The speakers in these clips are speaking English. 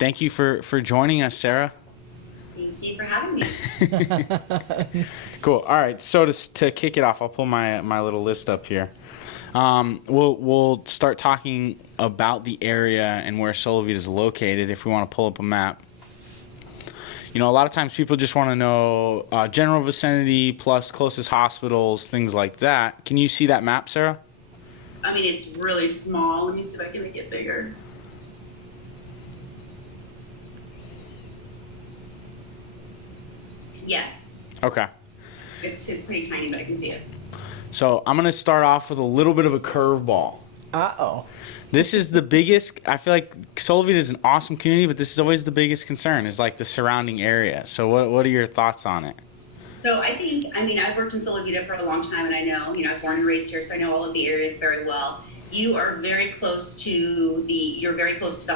thank you for joining us, Sarah. Thank you for having me. Cool. All right. So to kick it off, I'll pull my little list up here. We'll start talking about the area and where Solivita is located. If we want to pull up a map, a lot of times people just want to know general vicinity plus closest hospitals, things like that. Can you see that map, Sarah? I mean, it's really small. Let me see if I can make it bigger. Yes. Okay. It's pretty tiny, but I can see it. So I'm going to start off with a little bit of a curveball. Uh-oh. This is the biggest, I feel like Solivita is an awesome community, but this is always the biggest concern is like the surrounding area. So what are your thoughts on it? So I've worked in Solivita for a long time, and I know, I'm born and raised here, so I know all of the areas very well. You are very close to the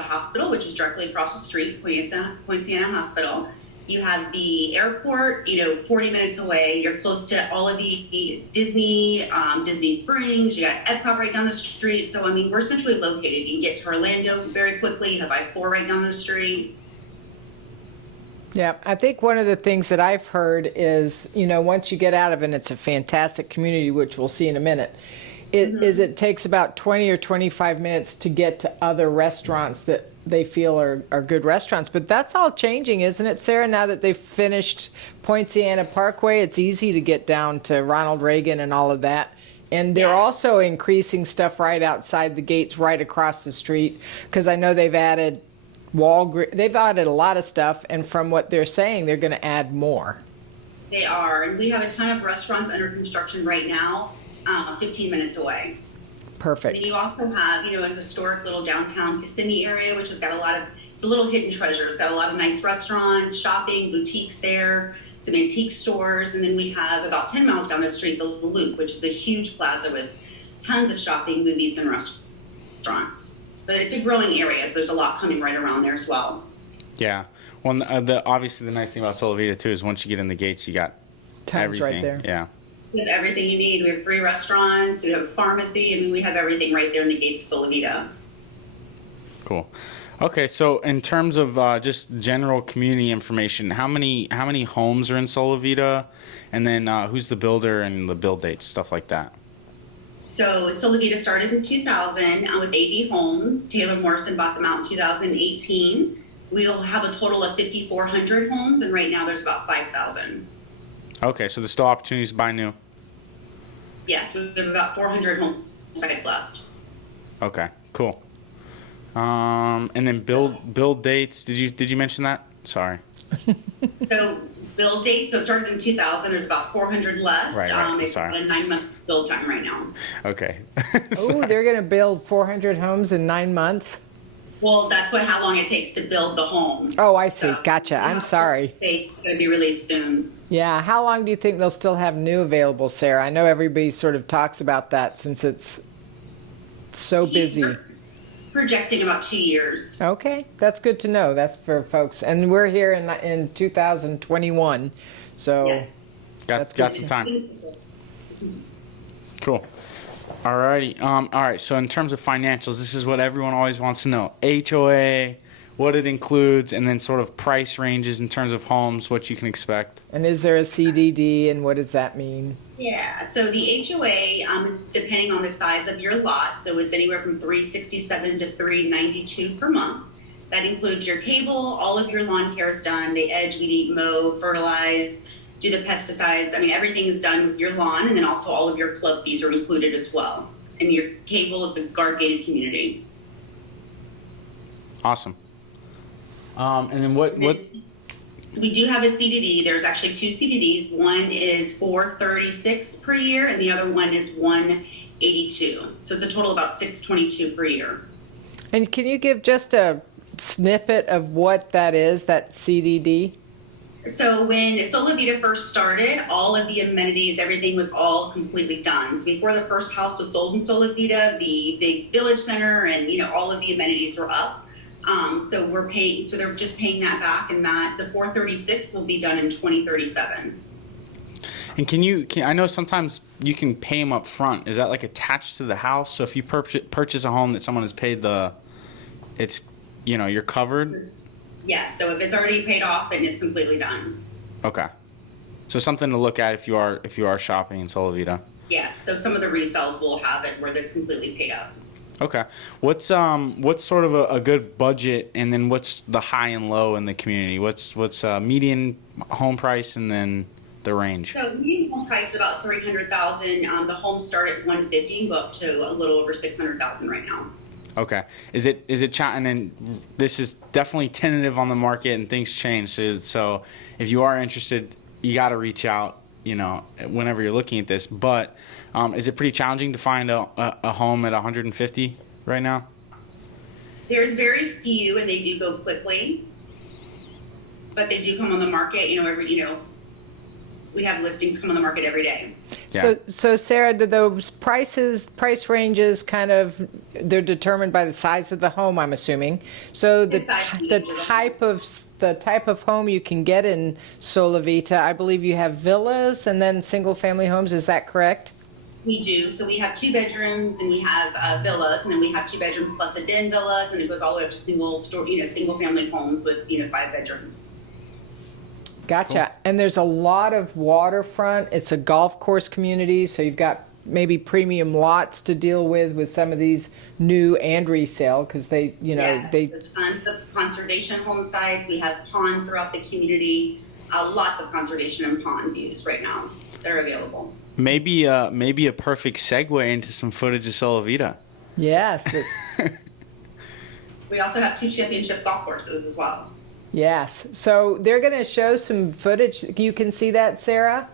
hospital, which is directly across the street, Point Siena Hospital. You have the airport, 40 minutes away. You're close to all of the Disney Springs. You got Epcot right down the street. So, we're centrally located. You can get to Orlando very quickly. You have I-4 right down the street. Yeah, I think one of the things that I've heard is, once you get out of it, and it's a fantastic community, which we'll see in a minute, it takes about 20 or 25 minutes to get to other restaurants that they feel are good restaurants. But that's all changing, isn't it, Sarah? Now that they've finished Point Siena Parkway, it's easy to get down to Ronald Reagan and all of that. And they're also increasing stuff right outside the gates, right across the street, because I know they've added they've added a lot of stuff, and from what they're saying, they're going to add more. They are, and we have a ton of restaurants under construction right now, 15 minutes away. Perfect. And you also have, a historic little downtown Kissimmee area, which has got it's a little hidden treasure. It's got a lot of nice restaurants, shopping, boutiques there, some antique stores, and then we have about 10 miles down the street, the Loop, which is a huge plaza with tons of shopping, movies, and restaurants. But it's a growing area, so there's a lot coming right around there as well. Yeah. Well, obviously the nice thing about Solivita too is once you get in the gates, you got Tons everything. right there. Yeah. We have everything you need. We have 3 restaurants. We have a pharmacy. We have everything right there in the gates of Solivita. Cool. Okay, so in terms of just general community information, how many homes are in Solivita, and then who's the builder and the build dates, stuff like that? So Solivita started in 2000 with 80 homes. Taylor Morrison bought them out in 2018. We'll have a total of 5,400 homes, and right now there's about 5,000. Okay, so there's still opportunities to buy new. Yes, we have about 400 home sites left. Okay, cool. And then build dates. Did you mention that? Sorry. So build date. So it started in 2000. There's about 400 left. Right. It's Sorry. about a 9-month build time right now. Okay. Oh, they're going to build 400 homes in 9 months? Well, that's how long it takes to build the home. Oh, I see. So, Gotcha. I'm sorry. It's going to be released soon. Yeah. How long do you think they'll still have new available, Sarah? I know everybody sort of talks about that since it's so busy. Projecting about 2 years. Okay. That's good to know. That's for folks. And we're here in 2021. So Yes. got some time. Cool. Alrighty. All right. So in terms of financials, this is what everyone always wants to know: HOA, what it includes, and then sort of price ranges in terms of homes, what you can expect. And is there a CDD, and what does that mean? Yeah, so the HOA is depending on the size of your lot. So it's anywhere from $367 to $392 per month. That includes your cable, all of your lawn care is done, the edge, weed eat, mow, fertilize, do the pesticides. Everything is done with your lawn, and then also all of your club fees are included as well. And your cable, it's a guard gated community. Awesome. And then what? We do have a CDD. There's actually 2 CDDs. One is $436 per year, and the other one is $182. So it's a total of about $622 per year. And can you give just a snippet of what that is, that CDD? So when Solivita first started, all of the amenities, everything was all completely done. So before the first house was sold in Solivita, the big village center and all of the amenities were up. So they're just paying that back, and the 436 will be done in 2037. And I know sometimes you can pay them up front. Is that like attached to the house? So if you purchase a home that someone has paid you're covered? Yes. So if it's already paid off, then it's completely done. Okay. So something to look at if you are shopping in Solivita. Yeah. So some of the resales will have it where that's completely paid up. Okay. What's sort of a good budget, and then what's the high and low in the community? What's median home price, and then the range? So median home price is about $300,000. The homes start at $150 and go up to a little over $600,000 right now. Okay. Is it and then this is definitely tentative on the market, and things change. So if you are interested, you got to reach out, whenever you're looking at this. But is it pretty challenging to find a home at 150 right now? There's very few, and they do go quickly, but they do come on the market. We have listings come on the market every day. Yeah. So Sarah, do those price ranges they're determined by the size of the home, I'm assuming. So the type of home you can get in Solivita, I believe you have villas and then single family homes. Is that correct? We do. So we have 2 bedrooms, and we have villas, and then we have 2 bedrooms plus a den villas, and it goes all the way up to single family homes with 5 bedrooms. Gotcha. Cool. And there's a lot of waterfront. It's a golf course community, so you've got maybe premium lots to deal with some of these new and resale, because they. There's tons of conservation home sites. We have ponds throughout the community. Lots of conservation and pond views right now that are available. Maybe a perfect segue into some footage of Solivita. Yes. We also have 2 championship golf courses as well. Yes. So they're going to show some footage. You can see that, Sarah?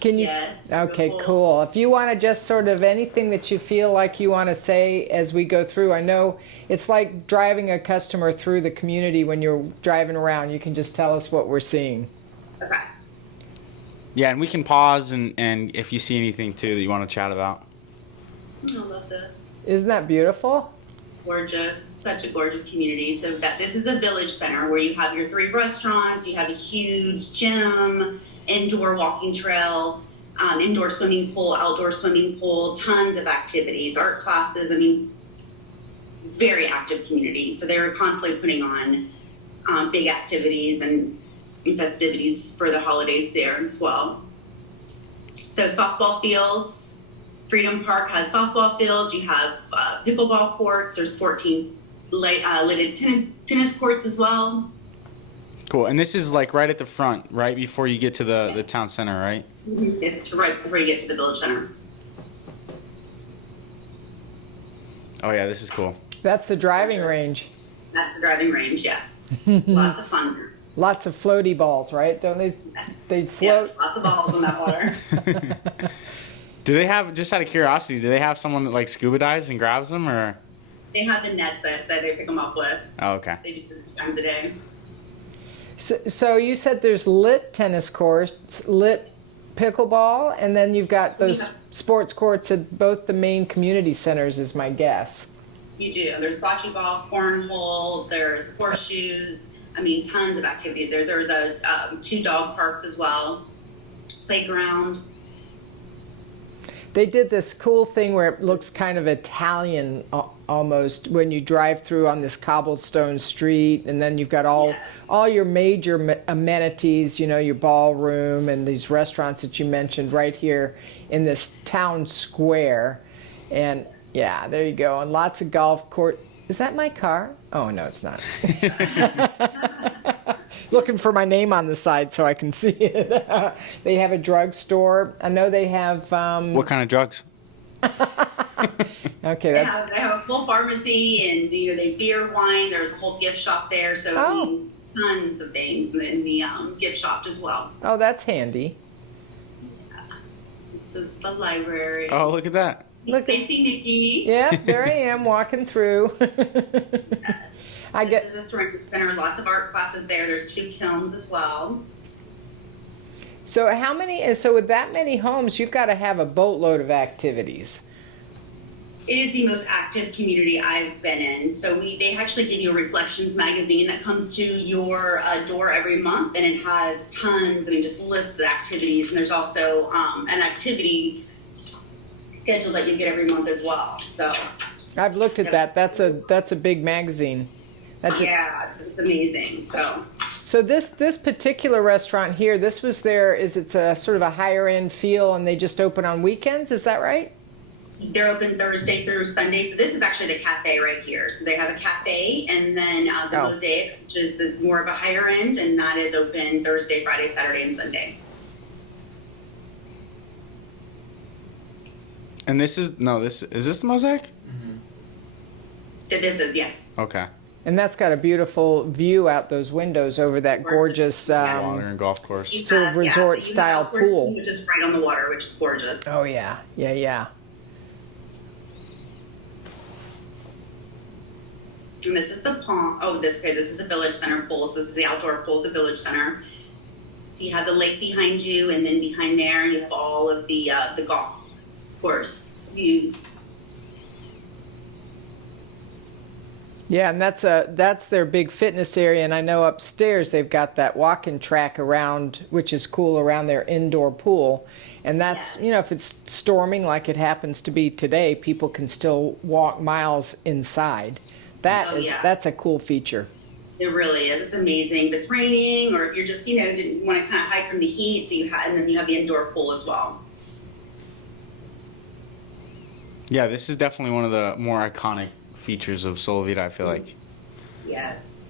Can you? Yes. Okay, cool. If you want to just sort of anything that you feel like you want to say as we go through, I know it's like driving a customer through the community when you're driving around. You can just tell us what we're seeing. Okay. Yeah, and we can pause and if you see anything too that you want to chat about. I love this. Isn't that beautiful? Gorgeous, such a gorgeous community. So this is the Village Center, where you have your 3 restaurants, you have a huge gym, indoor walking trail, indoor swimming pool, outdoor swimming pool, tons of activities, art classes. Very active community. So they're constantly putting on big activities and festivities for the holidays there as well. So softball fields. Freedom Park has softball fields. You have pickleball courts. There's 14 lighted tennis courts as well. Cool. And this is like right at the front, right before you get to the town center, right? Mm-hmm. It's right before you get to the Village Center. Oh yeah, this is cool. That's the driving range. That's the driving range, yes. Lots of fun there. Lots of floaty balls, right? Don't they? Yes. They float. Yes, lots of balls in that water. Do they have, just out of curiosity, do they have someone that like scuba dives and grabs them, or? They have the nets that they pick them up with. Oh, okay. They do 3 times a day. So you said there's lit tennis courts, lit pickleball, and then you've got those sports courts at both the main community centers, is my guess. You do. There's bocce ball, cornhole, there's horseshoes. Tons of activities there. There's 2 dog parks as well, playground. They did this cool thing where it looks kind of Italian almost when you drive through on this cobblestone street, and then you've got all your major amenities, your ballroom and these restaurants that you mentioned right here in this town square. And yeah, there you go. And lots of golf court. Is that my car? Oh, no, it's not. Looking for my name on the side so I can see it. They have a drugstore. I know they have. What kind of drugs? Okay, They have a full pharmacy, and they beer, wine. There's a whole gift shop there, so tons of things in the gift shop as well. Oh, that's handy. This is the library. Oh, look at that. Look, They see Nikki. yeah, there I am walking through. This is a ceramic center. Lots of art classes there. There's 2 kilns as well. So with that many homes, you've got to have a boatload of activities. It is the most active community I've been in. So they actually give you a Reflections magazine that comes to your door every month, and it has tons. Just lists of activities, and there's also an activity schedule that you get every month as well. So I've looked at that. That's a big magazine. Yeah, it's amazing. So this particular restaurant here, this was their, it's a sort of a higher end feel, and they just open on weekends, is that right? They're open Thursday through Sunday. So this is actually the cafe right here. So they have a cafe, and then the Mosaics, which is more of a higher end, and that is open Thursday, Friday, Saturday, and Sunday. And this is this the Mosaic? This is, yes. Okay. And that's got a beautiful view out those windows over that gorgeous Water and golf course. sort of resort style pool. Which is right on the water, which is gorgeous. Oh yeah, yeah. And this is the pond. This is the Village Center pool. So this is the outdoor pool at the Village Center. So you have the lake behind you, and then behind there you have all of the golf course views. Yeah, and that's their big fitness area, and I know upstairs they've got that walking track around, which is cool, around their indoor pool. And that's, if it's storming like it happens to be today, people can still walk miles inside. That's a cool feature. It really is. It's amazing. If it's raining, or if you're just, didn't want to kind of hide from the heat, and then you have the indoor pool as well. Yeah, this is definitely one of the more iconic features of Solivita, I feel like. Yes.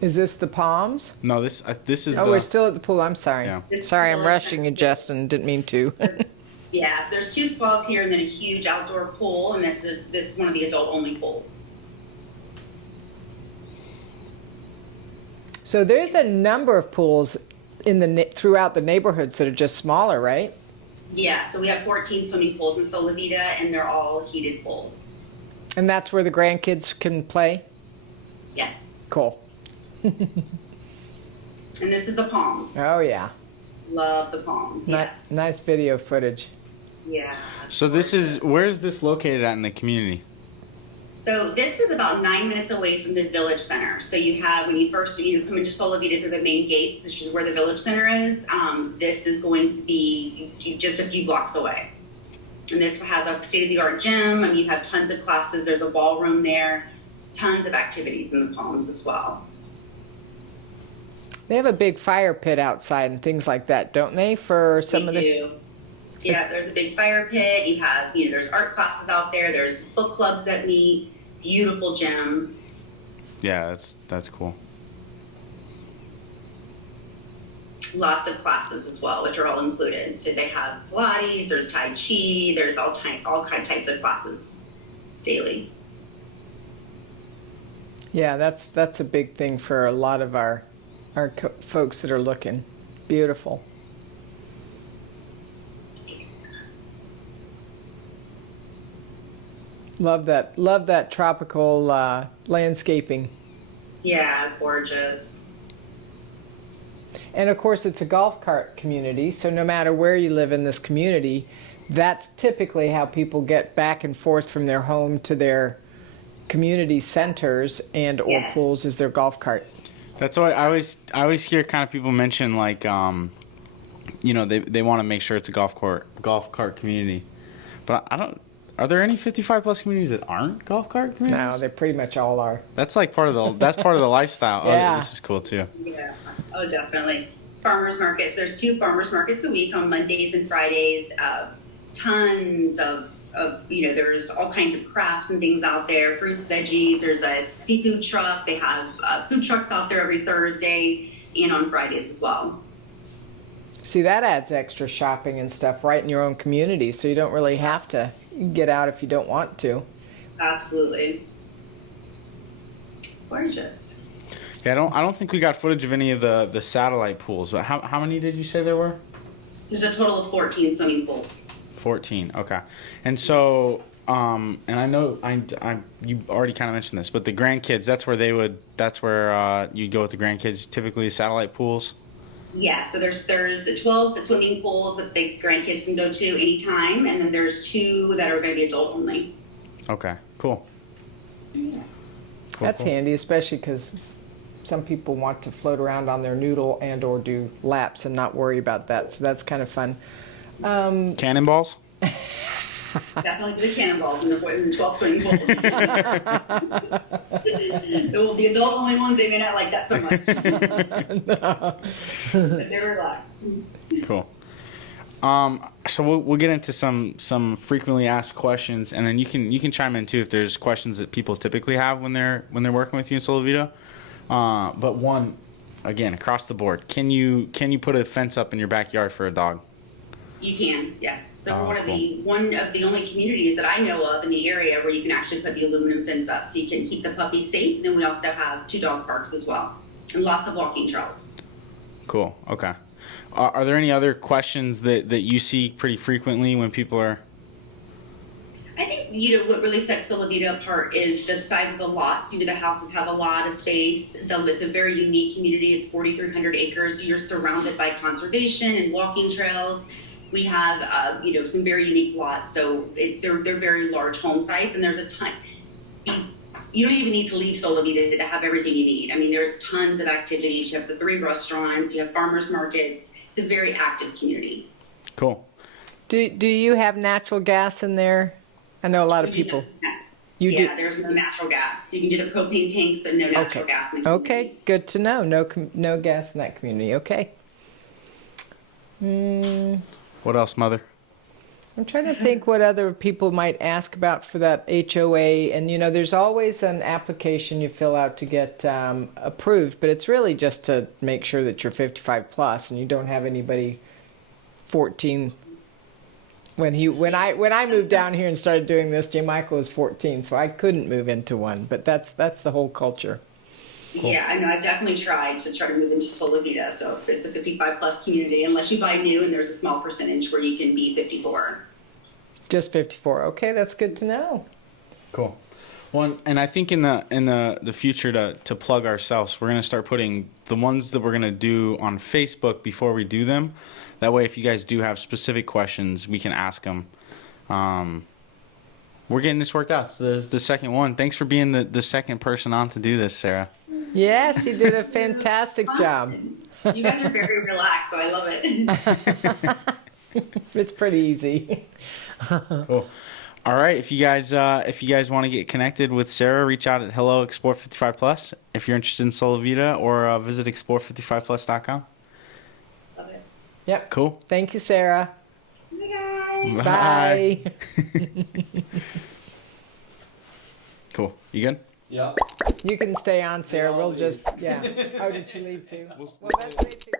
Is this the Palms? No, this is the... Oh, we're still at the pool. I'm sorry. Yeah. Sorry, I'm rushing you, Justin. Didn't mean to. Yeah, so there's 2 spas here, and then a huge outdoor pool, and this is one of the adult-only pools. So there's a number of pools throughout the neighborhoods that are just smaller, right? Yeah, so we have 14 swimming pools in Solivita, and they're all heated pools. And that's where the grandkids can play? Yes. Cool. And this is the Palms. Oh, yeah. Love the Palms, yes. Nice video footage. Yeah. So where is this located at in the community? So this is about 9 minutes away from the Village Center. So you have, when you come into Solivita through the main gates, which is where the Village Center is, this is going to be just a few blocks away. And this has a state-of-the-art gym. I mean, you have tons of classes. There's a ballroom there. Tons of activities in the Palms as well. They have a big fire pit outside and things like that, don't they? For some of the... do. Yeah, there's a big fire pit. You have, there's art classes out there. There's book clubs that meet. Beautiful gym. Yeah, that's cool. Lots of classes as well, which are all included. So they have Pilates, there's Tai Chi, there's all types of classes daily. Yeah, that's a big thing for a lot of our folks that are looking. Beautiful. Love that tropical landscaping. Yeah, gorgeous. And of course, it's a golf cart community, so no matter where you live in this community, that's typically how people get back and forth from their home to their community centers and or pools, is their golf cart. That's why I always hear kind of people mention, like, they want to make sure it's a golf cart community, but I don't. Are there any 55 plus communities that aren't golf cart communities? No, they pretty much all are. That's like part of the lifestyle. Yeah. Oh, this is cool too. Yeah. Oh, definitely. Farmers markets. There's 2 farmers markets a week on Mondays and Fridays. Tons of there's all kinds of crafts and things out there. Fruits, veggies. There's a seafood truck. They have food trucks out there every Thursday and on Fridays as well. See, that adds extra shopping and stuff right in your own community, so you don't really have to get out if you don't want to. Absolutely. Gorgeous. Yeah, I don't think we got footage of any of the satellite pools. But how many did you say there were? There's a total of 14 swimming pools. 14. Okay. And so, and I know you already kind of mentioned this, but the grandkids, that's where you go with the grandkids. Typically, satellite pools. Yeah, so there's 12 swimming pools that the grandkids can go to anytime, and then there's 2 that are going to be adult only. Okay, cool. Yeah. That's handy, especially because some people want to float around on their noodle and or do laps and not worry about that. So that's kind of fun. Cannonballs? Definitely the cannonballs and the 12 swimming pools. The adult only ones, they may not like that so much. But they're relaxed. Cool. So we'll get into some frequently asked questions, and then you can chime in too if there's questions that people typically have when they're working with you in Solivita. But one, again, across the board, can you put a fence up in your backyard for a dog? You can, yes. So Oh, we're cool. one of the only communities that I know of in the area where you can actually put the aluminum fence up, so you can keep the puppies safe. Then we also have 2 dog parks as well, and lots of walking trails. Cool. Okay. Are there any other questions that you see pretty frequently when people are? I think, what really sets Solivita apart is the size of the lots. The houses have a lot of space. It's a very unique community. It's 4,300 acres. You're surrounded by conservation and walking trails. We have, some very unique lots. So they're very large home sites, and there's a ton. You don't even need to leave Solivita to have everything you need. I mean, there's tons of activities. You have the 3 restaurants. You have farmers markets. It's a very active community. Cool. Do you have natural gas in there? I know a lot of people. You do. Yeah, there's no natural gas. You can do the propane tanks, but no natural gas in the community. Okay, good to know. No gas in that community. Okay. What else, Mother? I'm trying to think what other people might ask about for that HOA. And, there's always an application you fill out to get approved, but it's really just to make sure that you're 55 plus and you don't have anybody 14. When I moved down here and started doing this, J. Michael was 14, so I couldn't move into one. But that's the whole culture. Cool. Yeah, I know. I've definitely tried to move into Solivita. So it's a 55 plus community, unless you buy new, and there's a small percentage where you can be 54. Just 54. Okay, that's good to know. Cool. Well, and I think in the future to plug ourselves, we're gonna start putting the ones that we're gonna do on Facebook before we do them. That way, if you guys do have specific questions, we can ask them. We're getting this worked out. It's the second one. Thanks for being the second person on to do this, Sarah. Yes, you did a fantastic job. You guys are very relaxed, so I love it. It's pretty easy. Cool. All right. If you guys want to get connected with Sarah, reach out at Hello Explore 55 Plus. If you're interested in Solivita, or visit explore55plus.com. Love it. Yep. Cool. Thank you, Sarah. Bye, guys. Bye. Cool. You good? Yeah. You can stay on, Sarah. Yeah, I'll We'll leave. just, yeah. Oh, did she leave too? Well, that's great too.